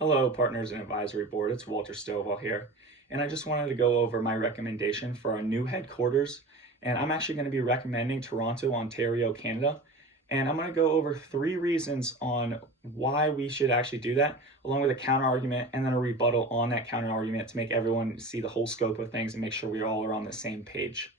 Hello, Partners and Advisory Board. It's Walter Stovall here. And I just wanted to go over my recommendation for our new headquarters. And I'm actually going to be recommending Toronto, Ontario, Canada. And I'm going to go over three reasons on why we should actually do that, along with a counter argument and then a rebuttal on that counter argument to make everyone see the whole scope of things and make sure we all are on the same page.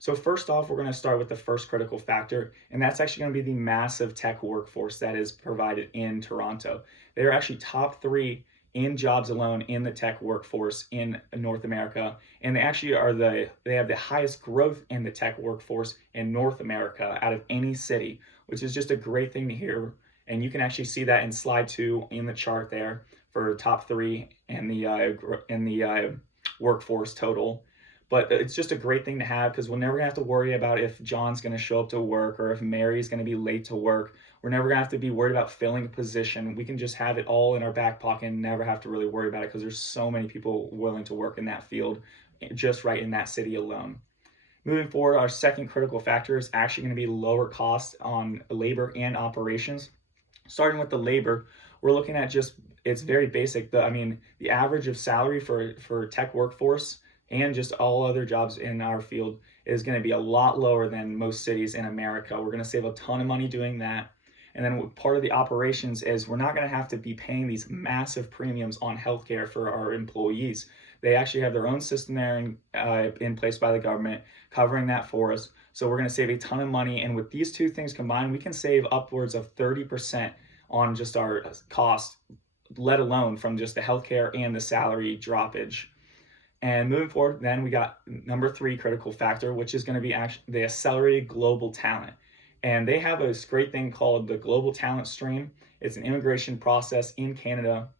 So first off, we're going to start with the first critical factor, and that's actually going to be the massive tech workforce that is provided in Toronto. They're actually top three in jobs alone in the tech workforce in North America, and they have the highest growth in the tech workforce in North America out of any city, which is just a great thing to hear. And you can actually see that in slide 2 in the chart there for top three and the workforce total. But it's just a great thing to have because we're never gonna have to worry about if John's gonna show up to work or if Mary's gonna be late to work. We're never gonna have to be worried about filling a position. We can just have it all in our back pocket and never have to really worry about it because there's so many people willing to work in that field just right in that city alone. Moving forward, our second critical factor is actually going to be lower costs on labor and operations. Starting with the labor, we're looking at just it's very basic. The average of salary for tech workforce and just all other jobs in our field is going to be a lot lower than most cities in America. We're going to save a ton of money doing that. And then part of the operations is we're not going to have to be paying these massive premiums on healthcare for our employees. They actually have their own system there in place by the government covering that for us. So we're going to save a ton of money. And with these two things combined, we can save upwards of 30% on just our cost, let alone from just the healthcare and the salary droppage. And moving forward, then we got number 3 critical factor, which is going to be actually the accelerated global talent. And they have a great thing called the Global Talent Stream. It's an immigration process in Canada,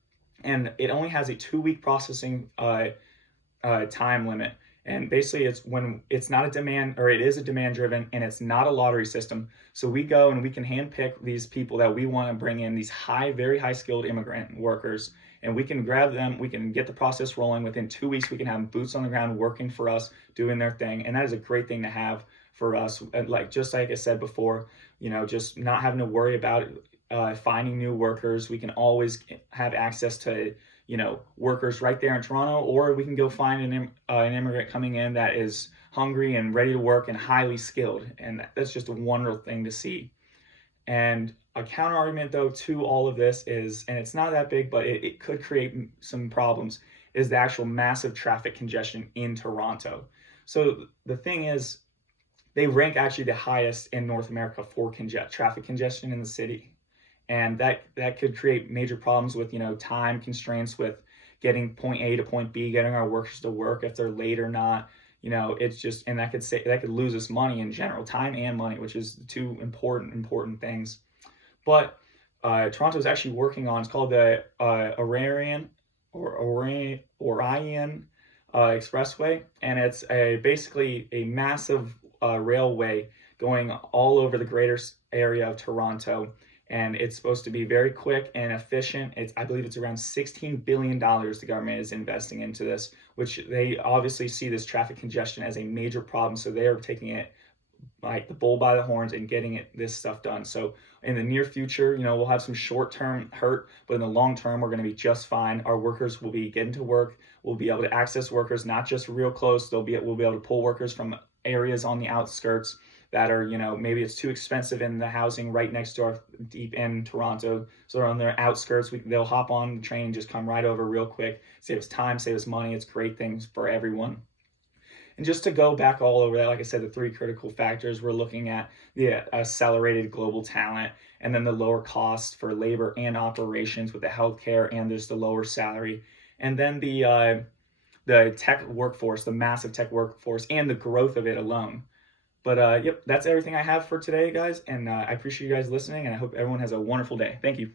and it only has a 2-week processing time limit. And basically, it's when it's not a demand, or it is a demand driven, and it's not a lottery system. So we go and we can handpick these people that we want to bring in, these very high skilled immigrant workers, and we can grab them. We can get the process rolling within 2 weeks. We can have them boots on the ground working for us, doing their thing, and that is a great thing to have for us. Just like I said before, just not having to worry about finding new workers. We can always have access to workers right there in Toronto, or we can go find an immigrant coming in that is hungry and ready to work and highly skilled, and that's just a wonderful thing to see. And a counter argument though to all of this is, and it's not that big, but it could create some problems, is the actual massive traffic congestion in Toronto. So the thing is, they rank actually the highest in North America for traffic congestion in the city, and that could create major problems with time constraints with getting point A to point B, getting our workers to work if they're late or not. It's just, and that could lose us money in general, time and money, which is two important things. But Toronto is actually working on, it's called the Orion Expressway, and it's basically a massive railway going all over the greater area of Toronto, and it's supposed to be very quick and efficient. I believe it's around $16 billion the government is investing into this, which they obviously see this traffic congestion as a major problem, so they are taking it like the bull by the horns and getting this stuff done. So in the near future, we'll have some short-term hurt, but in the long term, we're going to be just fine. Our workers will be getting to work. We'll be able to access workers, not just real close. We'll be able to pull workers from areas on the outskirts that are, maybe it's too expensive in the housing right next to our deep in Toronto. So they're on their outskirts. They'll hop on the train and just come right over real quick. Save us time, save us money. It's great things for everyone. And just to go back all over that, like I said, the 3 critical factors, we're looking at the accelerated global talent, and then the lower cost for labor and operations with the healthcare, and there's the lower salary, and then the tech workforce, the massive tech workforce, and the growth of it alone. But yep, that's everything I have for today, guys, and I appreciate you guys listening, and I hope everyone has a wonderful day. Thank you.